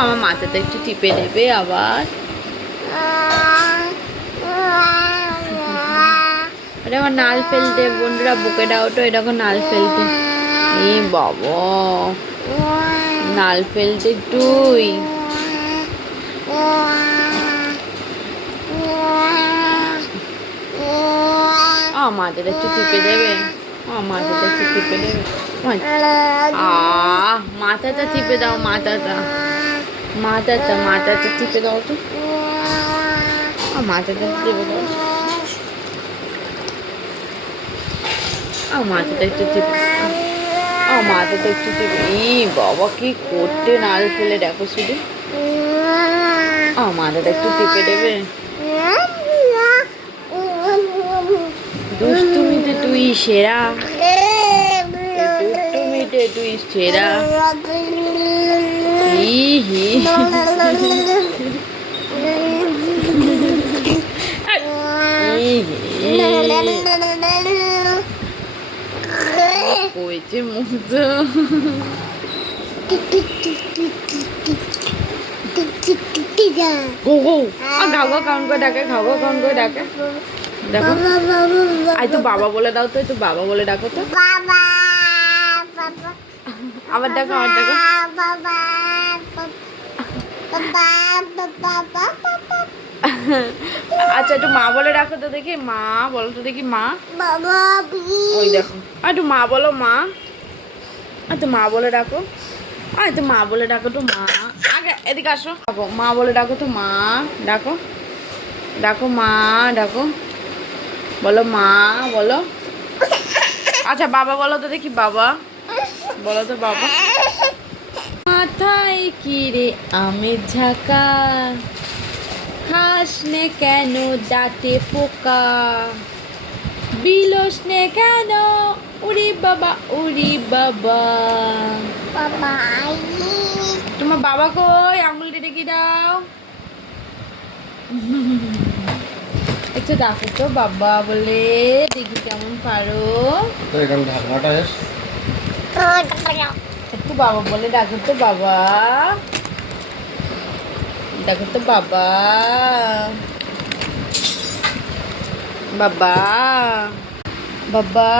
আমার মাথাটা একটু টিপে নেবে আবার। এটা আমার নাল ফেলতে, বন্ধুরা বুকে দাও তো, এটা নাল ফেলতে। এই বাবা, নাল ফেলতে তুই। মাথাটা একটু টিপে দেবে, মাথাটা একটু টিপে দেবে। মাথাটা টিপে দাও, মাথাটা মাথাটা মাথাটা টিপে দাও তো, মাথাটা টিপে দাও। মাথাটা একটু টিপে, মাথাটা একটু টিপে। ই বাবা কি করতে, নাল ফেলে দেখো শুধু। মাথাটা একটু টিপে দেবে। দুষ্টুমিতে তুই সেরা, দুষ্টুমিতে তুই সেরা। কইছে মুখ ঘাও কাউন্ট করে ডাকে, ঘাও কাউন্ট করে ডাকে। দেখো আই তো বাবা বলে দাও তো, একটু বাবা বলে ডাকো তো। আবার ডাকো, আবার ডাকো। আচ্ছা একটু মা বলে ডাকো তো দেখি, মা বলো তো দেখি, মা। ওই দেখো, একটু মা বলো, মা। একটু মা বলে ডাকো, একটু মা বলে ডাকো তো, মা। আগে এদিকে আসো, মা বলে ডাকো তো, মা। ডাকো ডাকো, মা ডাকো, বলো মা বলো। আচ্ছা বাবা বলো তো দেখি, বাবা বলো তো, বাবা। মাথায় কি রে আমের ঝাঁকা, খাস নে কেন দাঁতে পোকা, বিলোস নে কেন উড়ি বাবা, উড়ি বাবা। তোমার বাবা কই, আঙুলটা দেখি দাও। একটু ডাকো তো বাবা বলে, দেখি কেমন পারো। একটু বাবা বলে ডাকো তো, বাবা ডাকো তো, বাবা বাবা বাবা।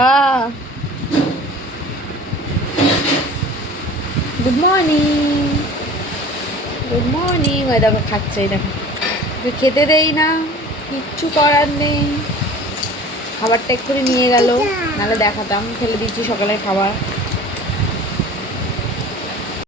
Good morning, good morning. ওই দেখো খাচ্ছে, দেখো খেতে দেই না, কিচ্ছু করার নেই। খাবারটা এক্ষুনি নিয়ে গেল, নাহলে দেখাতাম, ফেলে দিচ্ছি সকালের খাবার।